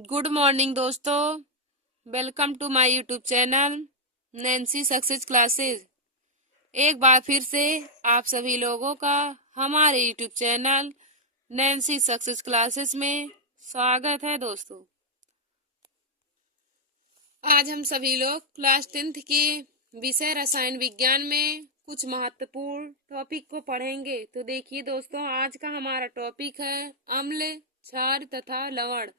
Good morning दोस्तों। Welcome to my YouTube channel Nancy success classes. एक बार फिर से आप सभी लोगों का हमारे YouTube channel Nancy success classes में स्वागत है दोस्तों। आज हम सभी लोग क्लास 10th के विषय रसायन विज्ञान में कुछ महत्वपूर्ण टॉपिक को पढ़ेंगे। तो देखिए दोस्तों, आज का हमारा टॉपिक है अम्ल, क्षार तथा लवण।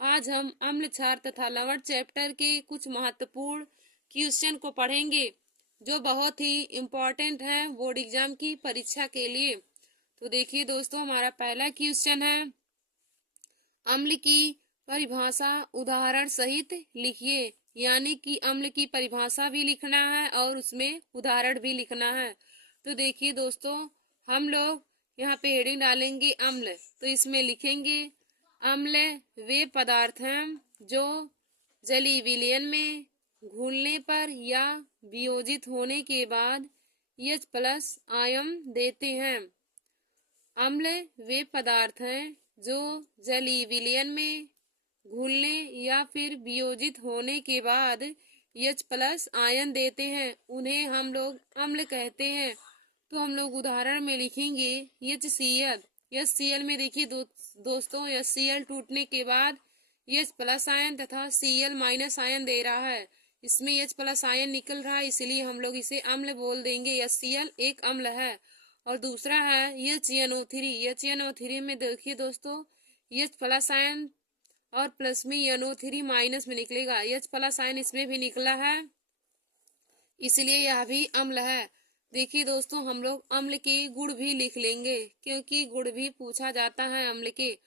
आज हम अम्ल, क्षार तथा लवण चैप्टर के कुछ महत्वपूर्ण क्वेश्चन को पढ़ेंगे जो बहुत ही इम्पोर्टेंट है बोर्ड एग्जाम की परीक्षा के लिए। तो देखिए दोस्तों, हमारा पहला क्वेश्चन है अम्ल की परिभाषा उदाहरण सहित लिखिए। यानी कि अम्ल की परिभाषा भी लिखना है और उसमें उदाहरण भी लिखना है। तो देखिए दोस्तों, हम लोग यहाँ पे हेडिंग डालेंगे अम्ल। तो इसमें लिखेंगे अम्ल वे पदार्थ हैं जो जलीय विलयन में घुलने पर या वियोजित होने के बाद H+ आयन देते हैं। अम्ल वे पदार्थ हैं जो जलीय विलयन में घुलने या फिर वियोजित होने के बाद H+ आयन देते हैं, उन्हें हम लोग अम्ल कहते हैं। तो हम लोग उदाहरण में लिखेंगे HCl। HCl में देखिए दोस्तों, HCl टूटने के बाद H+ आयन तथा Cl- आयन दे रहा है। इसमें H+ आयन निकल रहा है, इसलिए हम लोग इसे अम्ल बोल देंगे। HCl एक अम्ल है। और दूसरा है HNO3। HNO3 में देखिए दोस्तों, H+ आयन और प्लस में NO3- में निकलेगा। H+ आयन इसमें भी निकला है, इसलिए यह भी अम्ल है। देखिए दोस्तों, हम लोग अम्ल के गुण भी लिख लेंगे क्योंकि गुण भी पूछा जाता है अम्ल के।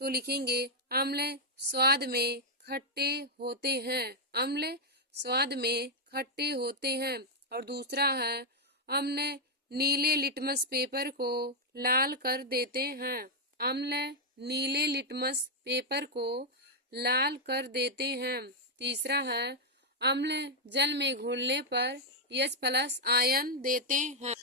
तो लिखेंगे अम्ल स्वाद में खट्टे होते हैं। अम्ल स्वाद में खट्टे होते हैं। और दूसरा है अम्ल नीले लिटमस पेपर को लाल कर देते हैं। अम्ल नीले लिटमस पेपर को लाल कर देते हैं। तीसरा है अम्ल जल में घुलने पर H+ आयन देते हैं।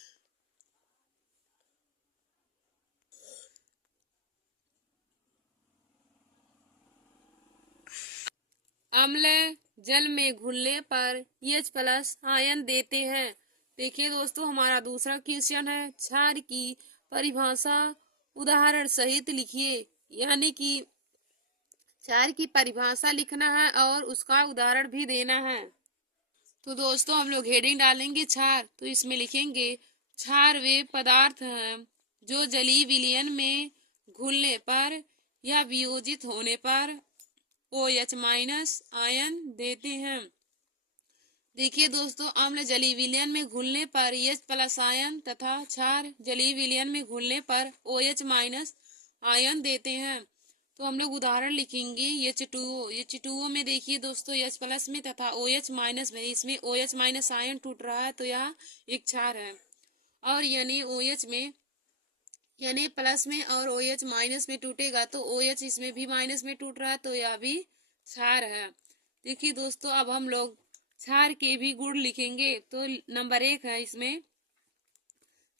अम्ल जल में घुलने पर H+ आयन देते हैं। देखिए दोस्तों, हमारा दूसरा क्वेश्चन है क्षार की परिभाषा उदाहरण सहित लिखिए। यानी कि क्षार की परिभाषा लिखना है और उसका उदाहरण भी देना है। तो दोस्तों, हम लोग हेडिंग डालेंगे क्षार। तो इसमें लिखेंगे क्षार वे पदार्थ हैं जो जलीय विलयन में घुलने पर या वियोजित होने पर OH- आयन देते हैं। देखिए दोस्तों, अम्ल जलीय विलयन में घुलने पर H+ आयन तथा क्षार जलीय विलयन में घुलने पर OH- आयन देते हैं। तो हम लोग उदाहरण लिखेंगे H2O। H2O में देखिए दोस्तों, H+ में तथा OH- में, इसमें OH- आयन टूट रहा है तो यह एक क्षार है। और NaOH में, Na+ में और OH- में टूटेगा तो OH इसमें भी माइनस में टूट रहा है तो यह भी क्षार है। देखिए दोस्तों, अब हम लोग क्षार के भी गुण लिखेंगे। तो नंबर 1 है इसमें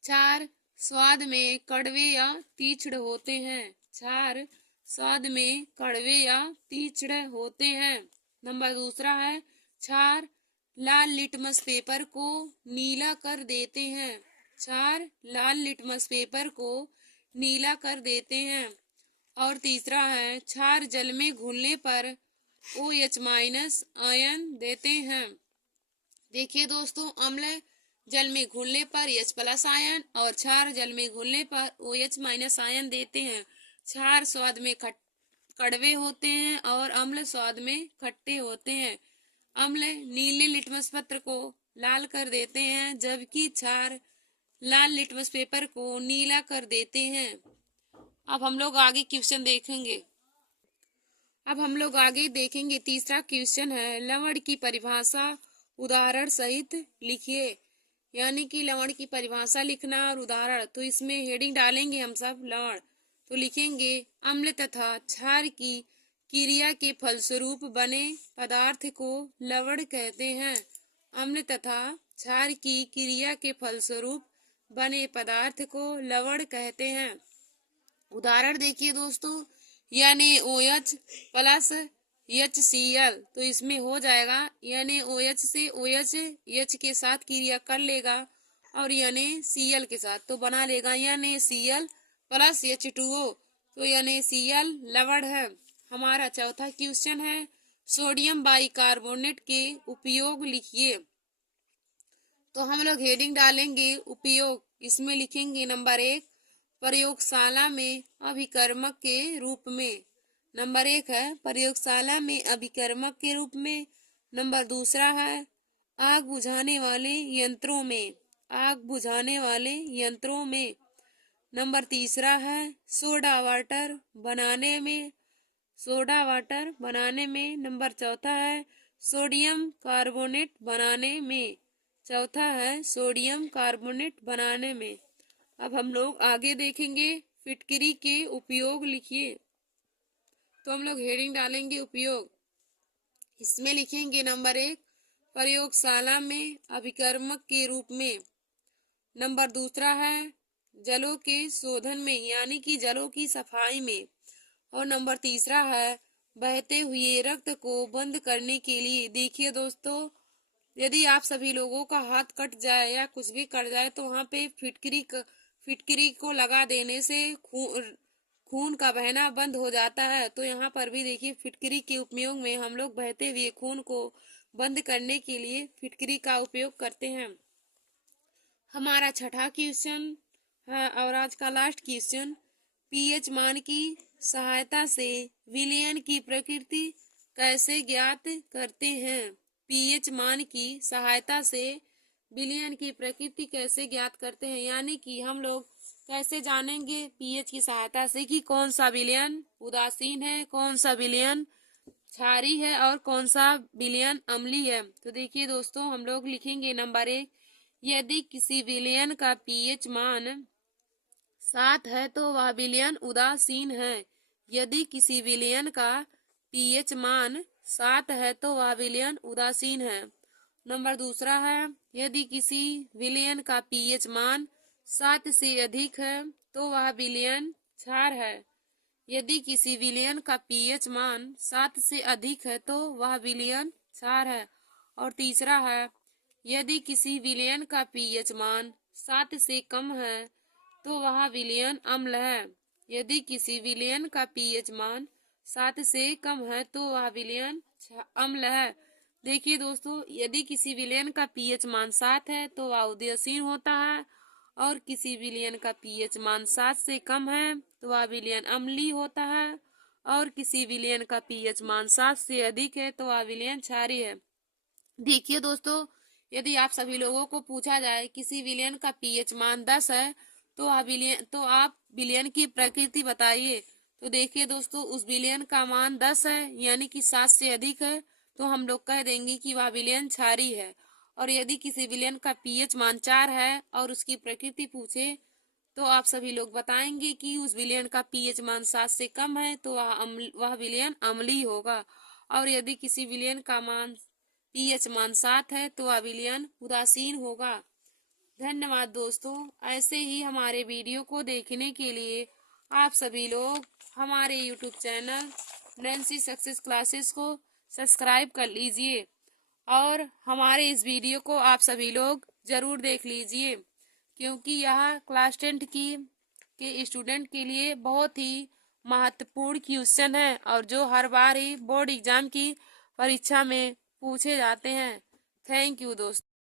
क्षार स्वाद में कड़वे या तीक्ष्ण होते हैं। क्षार स्वाद में कड़वे या तीक्ष्ण होते हैं। नंबर दूसरा है क्षार लाल लिटमस पेपर को नीला कर देते हैं। क्षार लाल लिटमस पेपर को नीला कर देते हैं। और तीसरा है क्षार जल में घुलने पर OH- आयन देते हैं। देखिए दोस्तों, अम्ल जल में घुलने पर H+ आयन और क्षार जल में घुलने पर OH- आयन देते हैं। क्षार स्वाद में कड़वे होते हैं और अम्ल स्वाद में खट्टे होते हैं। अम्ल नीले लिटमस पत्र को लाल कर देते हैं, जबकि क्षार लाल लिटमस पेपर को नीला कर देते हैं। अब हम लोग आगे क्वेश्चन देखेंगे। तीसरा क्वेश्चन है लवण की परिभाषा उदाहरण सहित लिखिए। यानी कि लवण की परिभाषा लिखना और उदाहरण। तो इसमें हेडिंग डालेंगे हम सब लवण। तो लिखेंगे अम्ल तथा क्षार की क्रिया के फलस्वरूप बने पदार्थ को लवण कहते हैं। अम्ल तथा क्षार की क्रिया के फलस्वरूप बने पदार्थ को लवण कहते हैं। उदाहरण देखिए दोस्तों, NaOH+ HCl, तो इसमें हो जाएगा NaOH से OH H के साथ क्रिया कर लेगा और NaCl के साथ तो बना लेगा NaCl प्लस H2O, तो NaCl लवण है। हमारा चौथा क्वेश्चन है सोडियम बाइकार्बोनेट के उपयोग लिखिए। तो हम लोग हेडिंग डालेंगे उपयोग, इसमें लिखेंगे नंबर 1 प्रयोगशाला में अभिकर्मक के रूप में। नंबर 1 है प्रयोगशाला में अभिकर्मक के रूप में। नंबर 2 है आग बुझाने वाले यंत्रों में, आग बुझाने वाले यंत्रों में। नंबर 3 है सोडा वाटर बनाने में, सोडा वाटर बनाने में। नंबर 4 है सोडियम कार्बोनेट बनाने में, चौथा है सोडियम कार्बोनेट बनाने में। अब हम लोग आगे देखेंगे फिटकरी के उपयोग लिखिए। तो हम लोग हेडिंग डालेंगे उपयोग, इसमें लिखेंगे नंबर 1 प्रयोगशाला में अभिकर्मक के रूप में। नंबर 2 है जलों के शोधन में यानी कि जलों की सफाई में। और नंबर 3 है बहते हुए रक्त को बंद करने के लिए। देखिए दोस्तों, यदि आप सभी लोगों का हाथ कट जाए या कुछ भी कट जाए तो वहाँ पे फिटकरी को लगा देने से खून का बहना बंद हो जाता है। तो यहाँ पर भी देखिए फिटकरी के उपयोग में हम लोग बहते हुए खून को बंद करने के लिए फिटकरी का उपयोग करते हैं। हमारा छठा क्वेश्चन है और आज का लास्ट क्वेश्चन, पीएच मान की सहायता से विलयन की प्रकृति कैसे ज्ञात करते हैं। पीएच मान की सहायता से विलयन की प्रकृति कैसे ज्ञात करते हैं, यानी कि हम लोग कैसे जानेंगे पीएच की सहायता से कि कौन सा विलयन उदासीन है, कौन सा विलयन क्षारीय है और कौन सा विलयन अम्लीय है। तो देखिए दोस्तों, हम लोग लिखेंगे नंबर 1 यदि किसी विलयन का पीएच मान 7 है तो वह विलयन उदासीन है। यदि किसी विलयन का पीएच मान 7 है तो वह विलयन उदासीन है। नंबर 2 है यदि किसी विलयन का पीएच मान 7 से अधिक है तो वह विलयन क्षार है। यदि किसी विलयन का पीएच मान 7 से अधिक है तो वह विलयन क्षार है। और 3 है यदि किसी विलयन का पीएच मान 7 से कम है तो वह विलयन अम्ल है। यदि किसी विलयन का पीएच मान 7 से कम है तो वह विलयन अम्ल है। देखिए दोस्तों, यदि किसी विलयन का पीएच मान 7 है तो वह उदासीन होता है और किसी विलयन का पीएच मान 7 से कम है तो वह विलयन अम्लीय होता है और किसी विलयन का पीएच मान 7 से अधिक है तो वह विलयन क्षारीय है। देखिए दोस्तों, यदि आप सभी लोगों को पूछा जाए किसी विलयन का पीएच मान 10 है तो आप विलयन की प्रकृति बताइए। तो देखिए दोस्तों, उस विलयन का मान 10 है यानी कि 7 से अधिक है तो हम लोग कह देंगे कि वह विलयन क्षारीय है। और यदि किसी विलयन का पीएच मान 4 है और उसकी प्रकृति पूछे तो आप सभी लोग बताएंगे कि उस विलयन का पीएच मान 7 से कम है तो वह विलयन अम्लीय होगा। और यदि किसी विलयन का पीएच मान 7 है तो वह विलयन उदासीन होगा। धन्यवाद दोस्तों, ऐसे ही हमारे वीडियो को देखने के लिए आप सभी लोग हमारे YouTube channel Nancy success classes को सब्सक्राइब कर लीजिए और हमारे इस वीडियो को आप सभी लोग जरूर देख लीजिए, क्योंकि यह क्लास 10 के स्टूडेंट के लिए बहुत ही महत्वपूर्ण क्वेश्चन है और जो हर बार ही बोर्ड एग्जाम की परीक्षा में पूछे जाते हैं। थैंक यू दोस्तों।